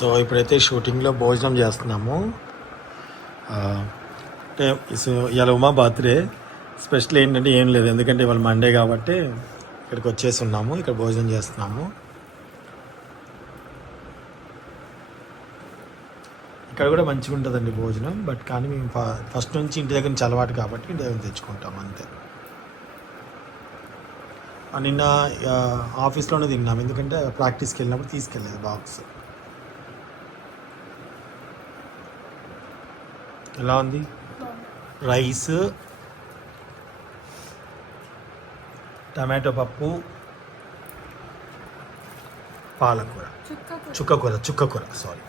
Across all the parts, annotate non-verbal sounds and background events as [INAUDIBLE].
So ఇప్పుడైతే షూటింగ్లో భోజనం చేస్తున్నాము. అంటే ఇవాళ ఉమా బర్త్డే. స్పెషల్ ఏంటంటే ఏం లేదు. ఎందుకంటే ఇవాళ మండే కాబట్టి ఇక్కడికి వచ్చేసి ఉన్నాము ఇక్కడ భోజనం చేస్తున్నాము. ఇక్కడ కూడా మంచిగా ఉంటుందండి భోజనం. బట్ కానీ మేము ఫస్ట్ నుంచి ఇంటి దగ్గర నుంచి అలవాటు కాబట్టి ఇంటి దగ్గర తెచ్చుకుంటాం అంతే. నిన్న ఆఫీస్లోనే తిన్నాం. ఎందుకంటే ప్రాక్టీస్కి వెళ్ళినప్పుడు తీసుకెళ్ళలేదు బాక్స్. ఎలా ఉంది? రైస్ టమాటో పప్పు పాలకూర. చుక్కకూర. చుక్కకూర సారీ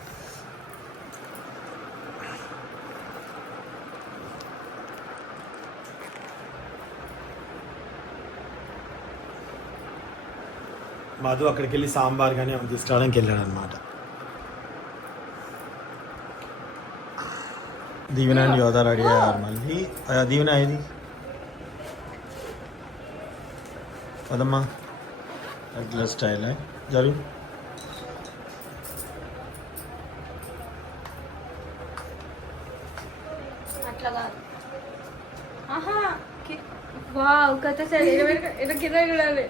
మధు అక్కడికి వెళ్ళి సాంబార్ కానీ ఏమైనా తీసుకురావడానికి వెళ్ళాడు అనమాట దీవెన అండ్ యోధ రెడీ అయ్యారు మళ్ళీ ఆ, దీవెన ఇది పదమ్మా అట్లా స్టైల్ జరుగు అట్లా కాదు ఆహా కి- వావ్ కథ సరే ఇట్లా కింద చూడాలి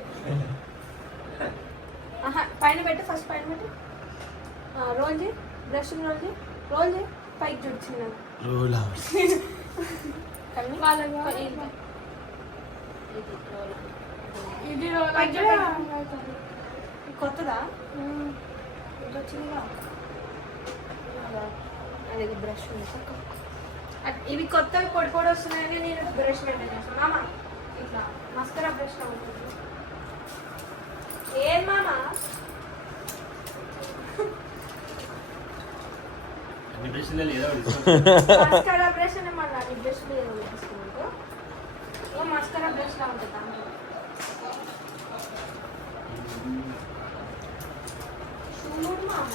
ఆహా పైన పెట్టు ఫస్ట్ పైన పెట్టు ఆ, రోల్ చేయి బ్రష్ రోల్ చేయి రోల్ చేయి పైకి చూడు రోలా ఇది కొత్తదా. అది బ్రష్ ఇవి కొత్తవి పొడి పొడి వస్తున్నాయని నేను బ్రష్ మెయింటైన్ చేస్తాను మామ ఇట్లా మస్కరా బ్రష్ ఉంటుంది. ఏం మామ? [LAUGHS] మస్కరా బ్రష్ అని బ్రష్ మీద తీసుకున్నాను ఓ మస్కరా బ్రష్ లా ఉంటుంది. చూడు మామ.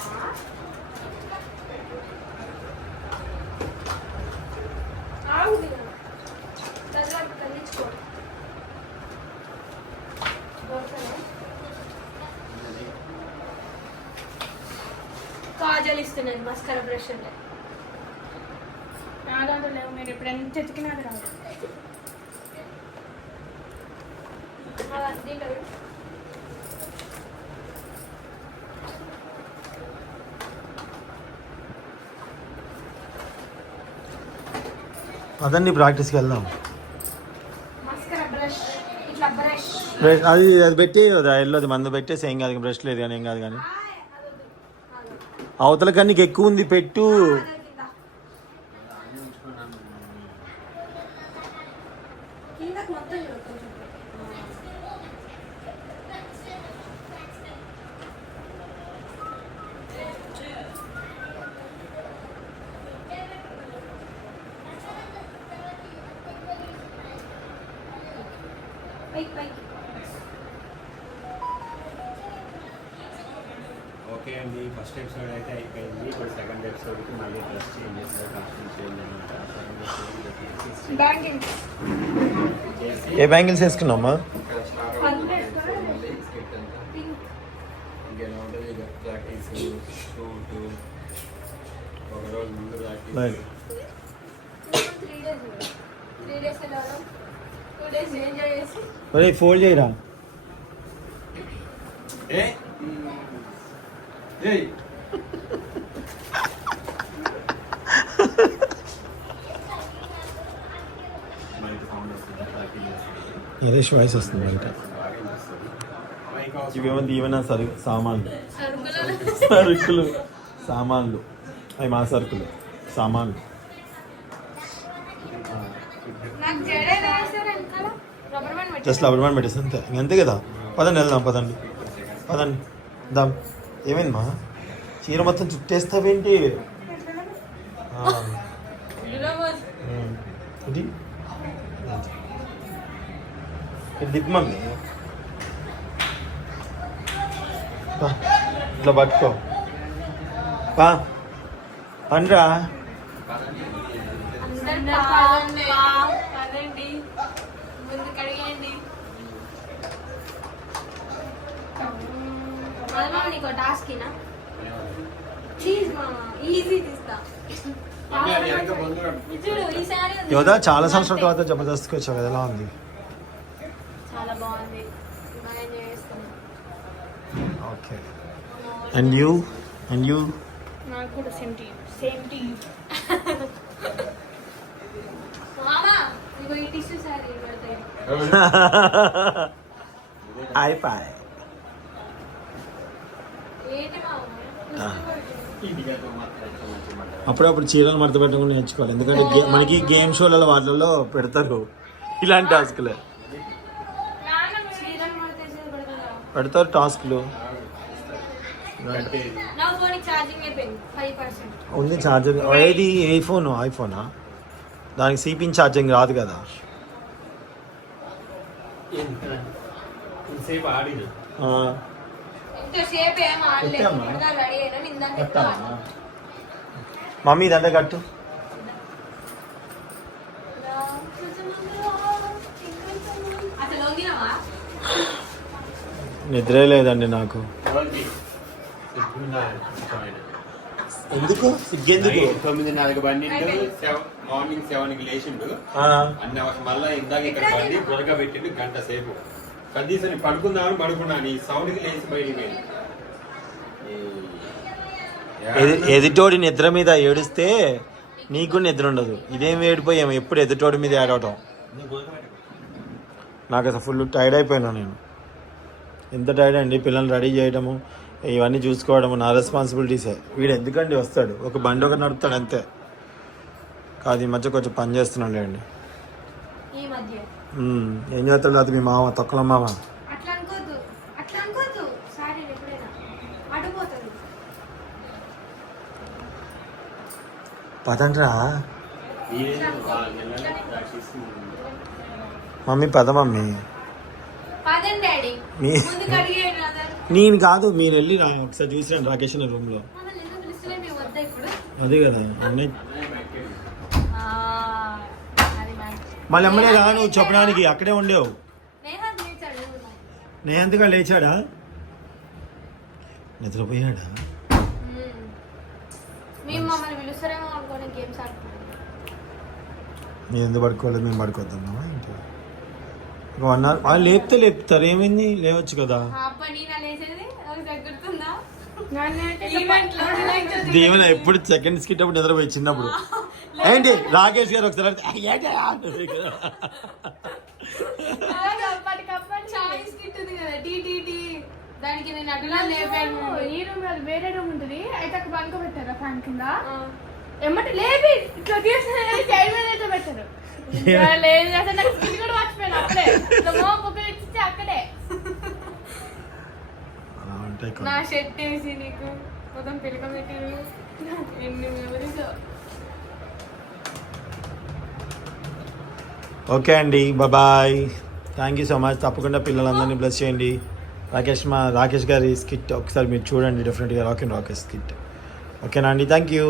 ఆగుది తర్వాత తగ్గించుకో కాజల్ ఇస్తున్నాను మస్కరా బ్రష్ అంటే. నా దాంట్లో లేవు మీరు ఎప్పుడైనా రాదు. అదండి ప్రాక్టీస్కి వెళ్దాం. బ్రష్ అది అది పెట్టి ఎల్లోది మందు పెట్టేసి ఏం కాదు బ్రష్ లేదు కానీ ఏం కాదు కానీ. అవతల కన్నా ఎక్కువ ఉంది పెట్టు కిందకి మొత్తం చూడు కొంచెం పైకి పైకి ఓకే అండి. ఫస్ట్ ఎపిసోడ్ అయితే అయిపోయింది. ఇప్పుడు సెకండ్ ఎపిసోడ్కి మళ్ళీ డ్రెస్ చేంజ్ చేస్తారు కాస్ట్యూమ్ చేంజ్ అనమాట బ్యాంగిల్స్ చేసి ఏ బ్యాంగిల్స్ వేసుకున్నామా ప్రాక్టీస్ షూట్ ఒక రోజు ముందు practice. Three days three days ఒరే ఫోల్డ్ చేయరా? నరేష్ వాయిస్ వస్తుంది బయట. ఇవేమో దీవెన సరు సామాన్లు? సరుకులు. సామాన్లు. అవి మా సరుకులు. సామాన్లు. వెనకాల. రబ్బర్ బ్యాండ్ జస్ట్ పెట్టేసి అంతే. అంతే కదా. పదండి వెళ్దాం పదండి. పదండి. దాం. ఏమైంది మా? చీర మొత్తం చుట్టేస్తావేంటి. ఇది? మమ్మీ. ఇట్లా పట్టుకో. పా. పండ్రా అందరు పదండి పదండి ముందు కడిగేయండి అదే నీకు టాస్క్ చీజ్ ఈజీ తీస్తా. యోదా చాలా సంవత్సరాల తర్వాత జబర్దస్త్కి వచ్చావు కదా ఎలా ఉంది? చాలా బాగుంది. Okay. And you and you నాకు కూడా సేమ్ టీ సేమ్ టీ మామా ఇగో ఈ టిష్యూ శారీ పడతాయి అయిపోయి ఏంటి మామ ఆ. ఇండియాతో మాట్లాడుతూ మంచి మాట అప్పుడప్పుడు చీరలు మడత పెట్టకుండా నేర్చుకోవాలి. ఎందుకంటే మనకి గేమ్ షోలలో వాటిలలో పెడతారు. ఇలాంటి టాస్క్లే. పెడతారు టాస్క్లు. ఛార్జింగ్ ఉంది ఛార్జర్ ఏది? ఏ ఫోన్ ఐఫోనా దానికి సిపిన్ ఛార్జింగ్ రాదు కదా. ఆ, ఇంతసేపు ఏం ఆడలేదు. పెట్టామా? ఇప్పుడుదా రెడీ అయినా ఇందాక పెట్టామా? మమ్మీ ఇదంతా కట్టు. అసలు వంగినావా నిద్రే లేదండి నాకు. ఎందుకు? సిగ్గెందుకు తొమ్మిదిన్నరకు బండిండు సెవెన్ మార్నింగ్ సెవెన్కి లేచిండు. ఆ, అన్న మళ్ళా ఇందాక ఇక్కడ బండి బురక పెట్టిండు గంట సేపు. కనీసం పడుకుందామని పడుకున్నాను ఈ సౌండ్కి లేచి బయటికి ఎదుటోడి నిద్ర మీద ఏడిస్తే నీకు నిద్ర ఉండదు. ఇదేం ఏడిపోయాము ఎప్పుడు ఎదుటోడి మీద ఏడవటం. నాకు అసలు ఫుల్ టైర్డ్ అయిపోయినా నేను. ఎంత టైర్డ్ అండి? పిల్లల్ని రెడీ చేయడము ఇవన్నీ చూసుకోవడము నా రెస్పాన్సిబిలిటీసే. వీడు ఎందుకండి వస్తాడు? ఒక బండి ఒకటి నడుపుతాడు అంతే. కాదు ఈ మధ్య కొంచెం పని చేస్తున్నాడు అండి ఏం చేస్తాడు అది మీ మామ తొక్కల మామ? పదండ్రా. మమ్మీ పద మమ్మీ. నేను కాదు మీరు వెళ్ళి రా ఒకసారి చూసిరండి రాకేష్ రూమ్లో. అదే కదా అన్నీ ఆ, అది మ్యామ్. మళ్ళీ ఎమ్మడే రా నువ్వు చెప్పడానికి. అక్కడే ఉండేవు. నేహా చేశాడు నేనంతగా లేచాడా? నిద్రపోయాడా? నేను ఎందుకు పడుకోలేదు? మేము పడుకోద్దామా ఇంక వన్ అవర్ వాళ్ళు లేపితే లేపుతారు. ఏమైంది? లేవచ్చు కదా. దీవెన ఎప్పుడు సెకండ్ స్కిట్ అప్పుడు నిద్రపోయి చిన్నప్పుడు ఏంటి రాకేష్ గారు ఒకసారి దానికి నేను అడ్డులో లేపాను ఈ రూమ్ కాదు వేరే రూమ్ ఉంటుంది అయితే ఒక బంక పెట్టారు ఫ్యాన్ కింద ఆ. ఎమ్మటి లేపి ఇట్లా తీసిన చైర్ అయితే పెట్టారు లేదు అసలు నాకు స్కిన్ కూడా మర్చిపోయాను అప్పుడే నా. షర్ట్ వేసి నీకు? మొత్తం పిలక పెట్టారు ఎన్ని మెమరీస్ ఓకే అండి bye. Thank you so much తప్పకుండా పిల్లలందరినీ బ్లెస్ చేయండి. రాకేష్ మా రాకేష్ గారి స్కిట్ ఒకసారి మీరు చూడండి. డెఫినెట్గా రాక్ అండ్ రాకేష్ స్కిట్ ఓకేనా అండి? Thank you